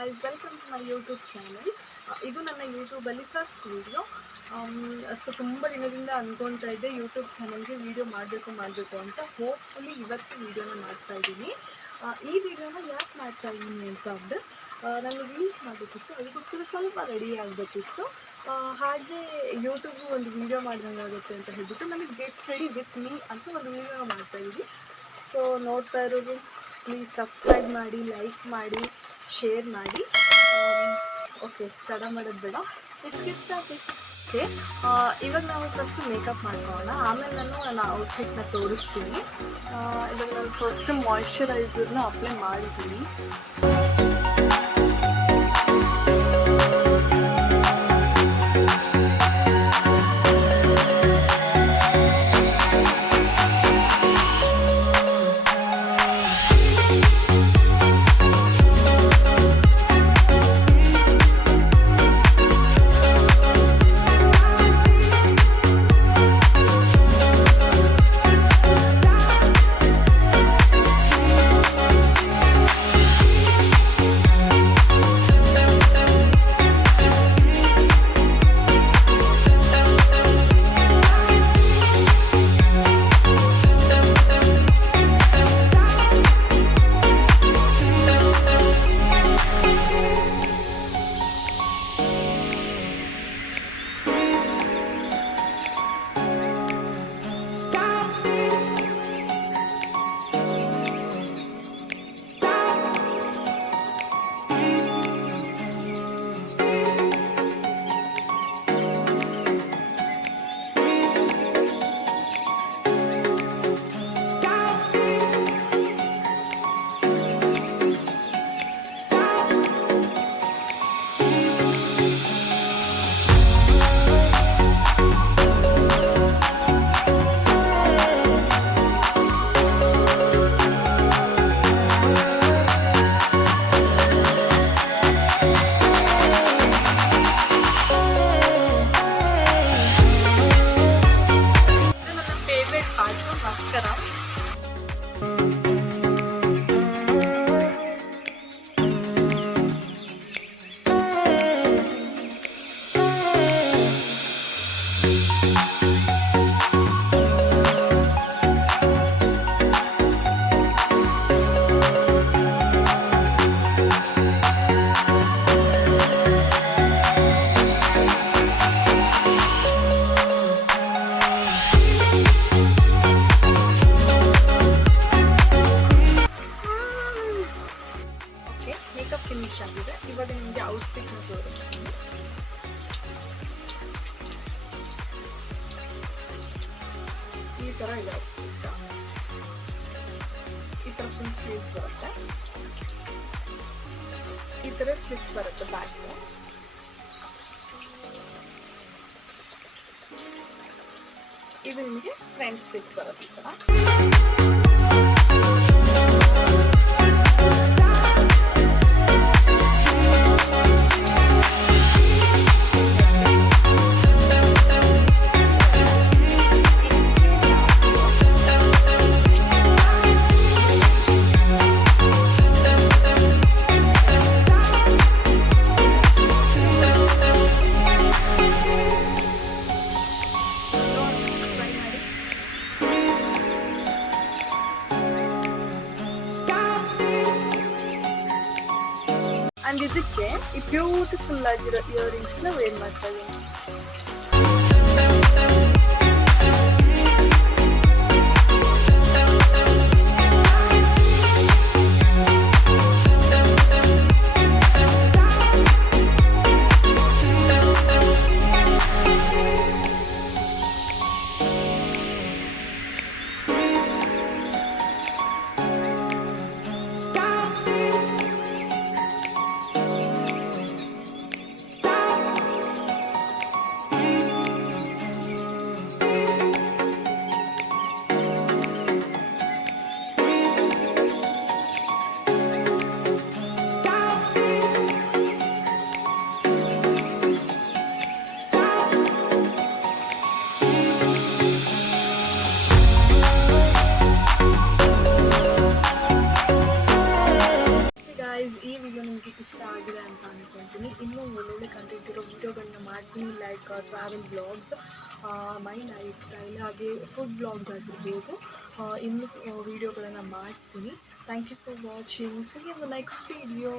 guys, welcome to my YouTube channel. ಇದು ನನ್ನ ಯೂಟ್ಯೂಬಲ್ಲಿ ಫಸ್ಟ್ ವೀಡಿಯೋ. ಸೊ ತುಂಬ ದಿನದಿಂದ ಅಂದ್ಕೊಳ್ತಾ ಇದ್ದೆ ಯೂಟ್ಯೂಬ್ ಚಾನಲ್ಗೆ ವೀಡಿಯೋ ಮಾಡಬೇಕು ಅಂತ. ಹೋಪ್ಫುಲಿ ಇವತ್ತು ವೀಡಿಯೋನ ಮಾಡ್ತಾ ಇದ್ದೀನಿ. ಈ ವಿಡಿಯೋನ ಯಾಕೆ ಮಾಡ್ತಾ ಇದ್ದೀನಿ ಅಂತ ಅಂದರೆ ನನಗೆ ರೀಲ್ಸ್ ಮಾಡಬೇಕಿತ್ತು, ಅದಕ್ಕೋಸ್ಕರ ಸ್ವಲ್ಪ ರೆಡಿ ಆಗಬೇಕಿತ್ತು. ಹಾಗೆ ಯೂಟ್ಯೂಬು ಒಂದು ವೀಡಿಯೋ ಮಾಡ್ದಂಗೆ ಆಗುತ್ತೆ ಅಂತ ಹೇಳ್ಬಿಟ್ಟು ನನಗೆ ಗೆಟ್ ರೆಡಿ ವಿತ್ ಮೀ ಅಂತ ಒಂದು ವೀಡಿಯೋನ ಮಾಡ್ತಾಯಿದ್ದೀನಿ. ಸೊ ನೋಡ್ತಾ ಇರೋದು ಪ್ಲೀಸ್ ಸಬ್ಸ್ಕ್ರೈಬ್ ಮಾಡಿ, ಲೈಕ್ ಮಾಡಿ, ಶೇರ್ ಮಾಡಿ. ಓಕೆ, ತಡ ಮಾಡೋದು ಬೇಡ, ಲೆಟ್ಸ್ ಗೆಟ್ ಸ್ಟಾರ್ಟೆಡ್. ಓಕೆ, ಇವಾಗ ನಾವು ಫಸ್ಟು ಮೇಕಪ್ ಮಾಡ್ಕೊಳ್ಳೋಣ, ಆಮೇಲೆ ನಾನು ನನ್ನ ಔಟ್ಫಿಟ್ನ ತೋರಿಸ್ತೀನಿ. ಇವಾಗ ನಾನು ಫಸ್ಟ್ ಮಾಯ್ಶ್ಚರೈಸರ್ನ ಅಪ್ಲೈ ಮಾಡಿದ್ದೀನಿ. ಮೇಕಪ್ ಫಿನಿಶ್ ಆಗಿದೆ. ಇವಾಗ ನಿಮಗೆ ಔಟ್ಫಿಟ್ನ ತೋರಿಸ್ತೀನಿ. ಈ ಥರ ಇದೆ ಔಟ್ಫಿಟ್. ಈ ಥರ ಫುಲ್ ಸ್ಲೀವ್ಸ್ ಬರುತ್ತೆ, ಈ ಥರ ಸ್ಲಿಪ್ ಬರುತ್ತೆ ಬ್ಯಾಕ್. ಇದು ನಿಮಗೆ ಫ್ರಂಟ್ ಸ್ಲಿಪ್ ಬರುತ್ತೆ ಈ ಥರ. ಅಂಡ್ ಇದಕ್ಕೆ ಈ ಬ್ಯೂಟಿಫುಲ್ ಆಗಿರೋ ಇಯರಿಂಗ್ಸ್ನ ವೇರ್ ಮಾಡ್ತಾ ಇದ್ದೀನಿ. ಆಗಿದೆ ಅಂತ ಅಂದ್ಕೊಳ್ತೀನಿ. ಇನ್ನೂ ಒಳ್ಳೊಳ್ಳೆ ಕಂಟೆಂಟ್ ಇರೋ ವೀಡಿಯೋಗಳನ್ನ ಮಾಡ್ತೀನಿ, like travel blogs, my lifestyle, ಹಾಗೆ ಫುಡ್ ಬ್ಲಾಗ್ಸ್ ಆಗಿರ್ಬೋದು. ಇನ್ನೂ ವೀಡಿಯೋಗಳನ್ನು ಮಾಡ್ತೀನಿ. Thank you for watching. See you in the next video.